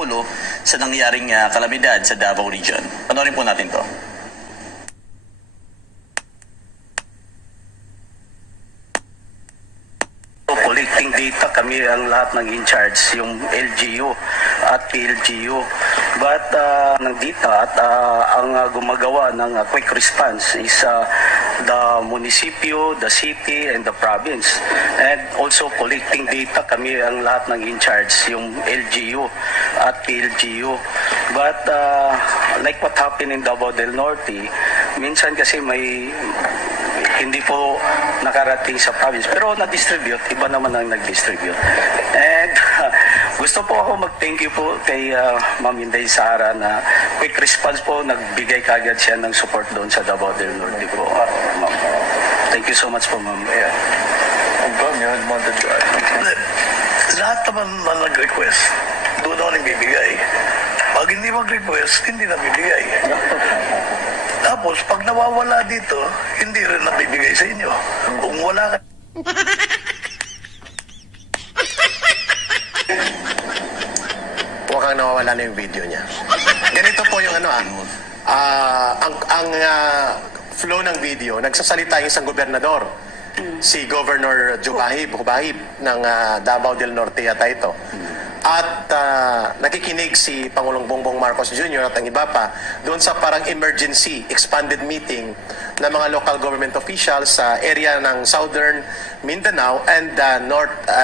Pangulo sa nangyaring kalamidad sa Davao Region. Panoorin po natin to. Collecting data, kami ang lahat ng in-charge, yung LGU at PLGU. But ng data at ang gumagawa ng quick response is the munisipyo, the city, and the province. And also collecting data, kami ang lahat ng in-charge, yung LGU at PLGU. But like what happened in Davao del Norte, minsan kasi may hindi po nakarating sa province pero na-distribute, iba naman ang nag-distribute. And gusto po ako mag-thank you po kay Ma'am Inday Sara na quick response po, nagbigay kagad siya ng support doon sa Davao del Norte po. Ma'am. Thank you so much po, Ma'am. Lahat naman na nag-request, doon ako bibigay. Pag hindi mag-request, hindi na bibigay. Tapos, pag nawawala dito, hindi rin nabibigay sa inyo. Kung wala ka... Huwag kang nawawala na yung video niya. Ganito po yung flow ng video. Nagsasalita yung isang gobernador. Si Governor Jubahib ng Davao del Norte yata ito. At nakikinig si Pangulong Bongbong Marcos Jr. at ang iba pa doon sa parang emergency expanded meeting ng mga local government officials sa area ng Southern Mindanao and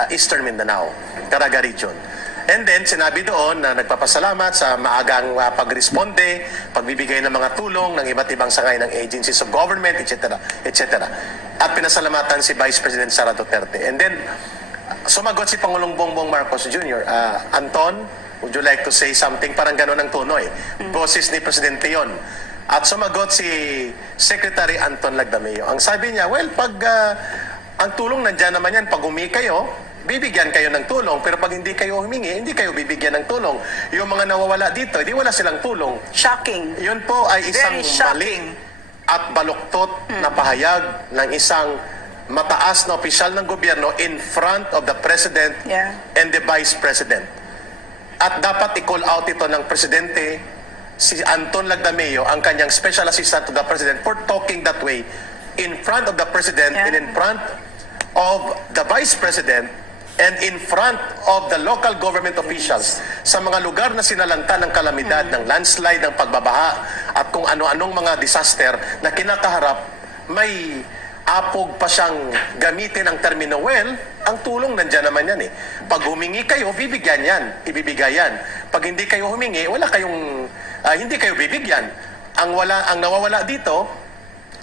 Eastern Mindanao, Caraga region. And then sinabi doon na nagpapasalamat sa maagang pagresponde, pagbibigay ng mga tulong ng iba't ibang sangay ng agencies of government, etc. etc. At pinasalamatan si Vice President Sara Duterte. And then sumagot si Pangulong Bongbong Marcos Jr. Anton, would you like to say something? Parang gano'n ang tono eh. Boses ni Presidente yon. At sumagot si Secretary Anton Lagdameo. Ang sabi niya, well, pag ang tulong nandyan naman yan, pag humingi kayo, bibigyan kayo ng tulong. Pero pag hindi kayo humingi, hindi kayo bibigyan ng tulong. Yung mga nawawala dito, hindi wala silang tulong. Shocking. Yun po ay isang shocking. mali at baluktot na pahayag ng isang mataas na opisyal ng gobyerno in front of the President and the Vice President. At dapat i-call out ito ng Presidente, si Anton Lagdameo, ang kanyang Special Assistant to the President, for talking that way in front of the President and in front of the Vice President and in front of the local government officials sa mga lugar na sinalanta ng kalamidad, ng landslide, ng pagbabaha, at kung ano-anong mga disaster na kinakaharap. May apog pa siyang gamitin ang termino, well, ang tulong nandyan naman yan eh. Pag humingi kayo, bibigyan yan, ibibigay yan. Pag hindi kayo humingi, wala kayong, hindi kayo bibigyan. Ang nawawala dito,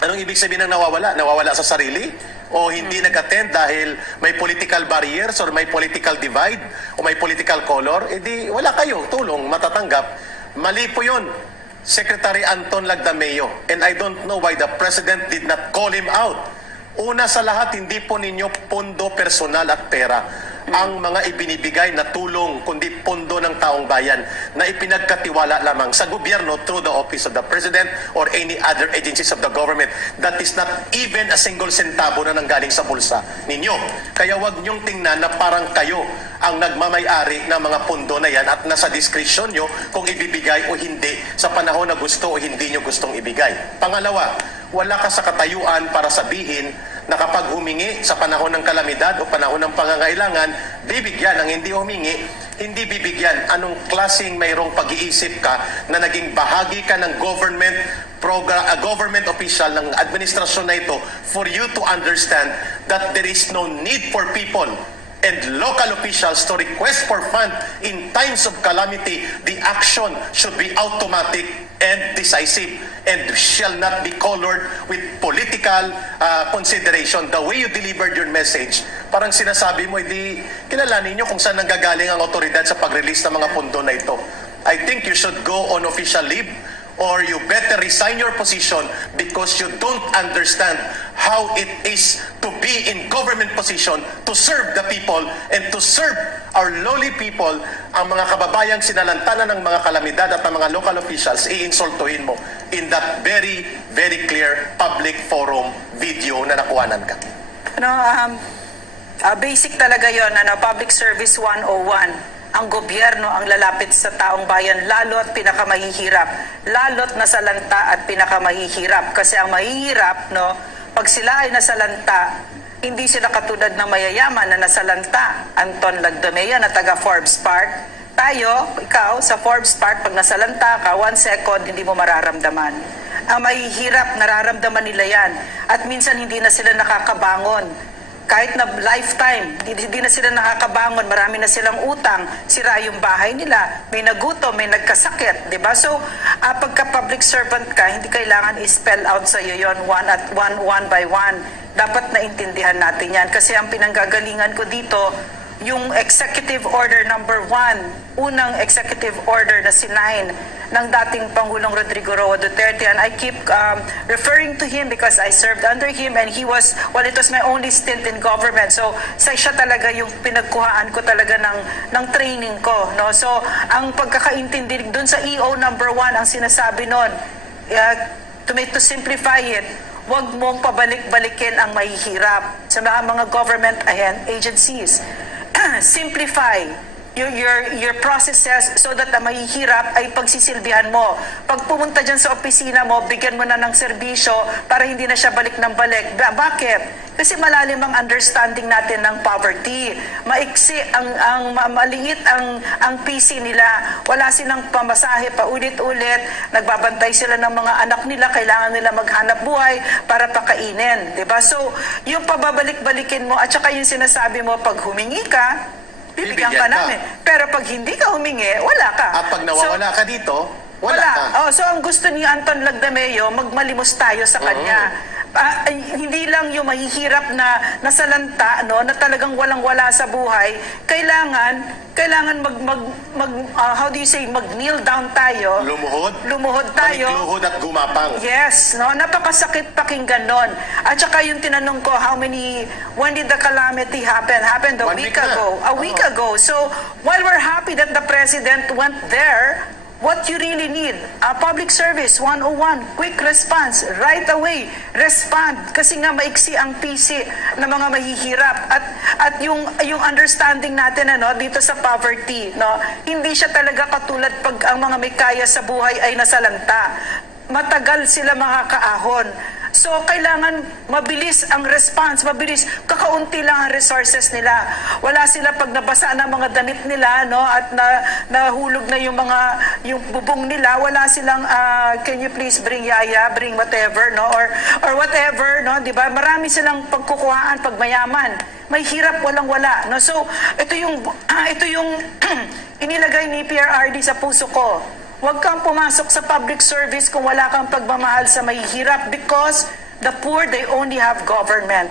anong ibig sabihin ng nawawala? Nawawala sa sarili? O hindi nag-attend dahil may political barriers or may political divide o may political color? Eh di, wala kayo tulong matatanggap. Mali po yun, Secretary Anton Lagdameo, and I don't know why the President did not call him out. Una sa lahat, hindi po ninyo pondo personal at pera ang mga ibinibigay na tulong, kundi pondo ng taong bayan na ipinagkatiwala lamang sa gobyerno through the office of the President or any other agencies of the government. That is not even a single centavo na nanggaling sa bulsa ninyo. Kaya wag nyong tingnan na parang kayo ang nagmamay-ari ng mga pondo na yan at nasa diskresyon nyo kung ibibigay o hindi sa panahon na gusto o hindi nyo gustong ibigay. Pangalawa, wala ka sa katayuan para sabihin na kapag humingi sa panahon ng kalamidad o panahon ng pangangailangan, bibigyan. Ang hindi humingi, hindi bibigyan. Anong klaseng mayroong pag-iisip ka na naging bahagi ka ng government program, government official ng administrasyon na ito for you to understand that there is no need for people and local officials to request for fund in times of calamity. The action should be automatic and decisive and shall not be colored with political consideration. The way you delivered your message, parang sinasabi mo, hindi kilalanin nyo kung saan nanggagaling ang otoridad sa pag-release ng mga pondo na ito. I think you should go on official leave or you better resign your position because you don't understand how it is to be in government position to serve the people and to serve our lowly people. Ang mga kababayang sinalantanan ng mga kalamidad at ang mga local officials, iinsultuhin mo in that very, very clear public forum video na nakuhanan ka. Basic talaga yon, Public Service 101. ang gobyerno ang lalapit sa taong bayan, lalo at pinakamahihirap, lalo't nasalanta at pinakamahihirap. Kasi ang mahihirap, no, pag sila ay nasalanta, hindi sila katulad ng mayayaman na nasalanta. Anton Lagdomeo na taga Forbes Park. Tayo, ikaw, sa Forbes Park, pag nasalanta ka, 1 second, hindi mo mararamdaman. Ang mahihirap, nararamdaman nila yan. At minsan hindi na sila nakakabangon. Kahit na lifetime, hindi na sila nakakabangon, marami na silang utang, sira yung bahay nila, may nagutom, may nagkasakit, di ba? So, pagka public servant ka, hindi kailangan i-spell out sa iyo yon one by one. Dapat naintindihan natin yan. Kasi ang pinanggagalingan ko dito, yung Executive Order number 1, unang Executive Order na sinain ng dating Pangulong Rodrigo Roa Duterte, and I keep referring to him because I served under him and he was, well, it was my only stint in government. So, siya talaga yung pinagkuhaan ko talaga ng training ko. No? So, ang pagkakaintindi dun sa EO number 1, ang sinasabi nun, to simplify it, huwag mong pabalik-balikin ang mahihirap sa mga government agencies. Simplify your processes so that ang mahihirap ay pagsisilbihan mo. Pag pumunta dyan sa opisina mo, bigyan mo na ng serbisyo para hindi na siya balik ng balik. Bakit? Kasi malalim ang understanding natin ng poverty. Maiksi maliit ang PC nila. Wala silang pamasahe pa ulit-ulit. Nagbabantay sila ng mga anak nila. Kailangan nila maghanap buhay para pakainin. Diba? So, yung pababalik-balikin mo at saka yung sinasabi mo, pag humingi ka, bibigyan ka namin. Pero pag hindi ka humingi, wala ka. At pag nawawala ka dito, wala ka. So ang gusto ni Anton Lagdomeo, magmalimos tayo sa kanya. Hindi lang yung mahihirap na nasalanta, no, na talagang walang-wala sa buhay, kailangan how do you say, mag-kneel down tayo. Lumuhod tayo. Manikluhod at gumapang. Yes, no, napakasakit pakinggan nun. At saka yung tinanong ko, when did the calamity happen? Happened a week ago. So, while we're happy that the President went there, what you really need, public service 101, quick response, right away, respond. Kasi nga maiksi ang PC ng mga mahihirap. At yung understanding natin dito sa poverty, no, hindi siya talaga katulad pag ang mga may kaya sa buhay ay nasalanta. Matagal sila makakaahon. So, kailangan mabilis ang response, mabilis. Kakaunti lang ang resources nila. Wala sila pag nabasa ng mga damit nila, no, at nahulog na yung bubong nila, wala silang, can you please bring yaya, bring whatever, no, or whatever, no, di ba? Marami silang pagkukuhaan pag mayaman. May hirap, walang-wala, no? So, ito yung inilagay ni PRRD sa puso ko. Huwag kang pumasok sa public service kung wala kang pagmamahal sa mahihirap because the poor, they only have government.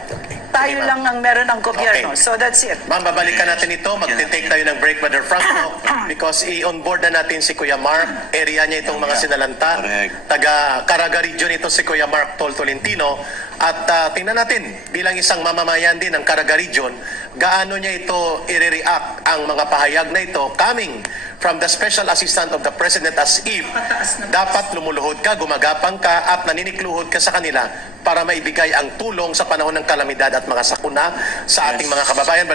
Tayo lang ang meron ng gobyerno. So that's it. Ma'am, babalikan natin ito. Magte-take tayo ng break, Mother Franco, because i-onboard na natin si Kuya Mark. Area niya itong mga sinalanta. Taga Caraga Region ito si Kuya Mark Tolentino. At tingnan natin, bilang isang mamamayan din ng Caraga Region, gaano niya ito i-react ang mga pahayag na ito coming from the Special Assistant of the President as if dapat lumuluhod ka, gumagapang ka at naninikluhod ka sa kanila para maibigay ang tulong sa panahon ng kalamidad at mga sakuna sa ating mga kababayan.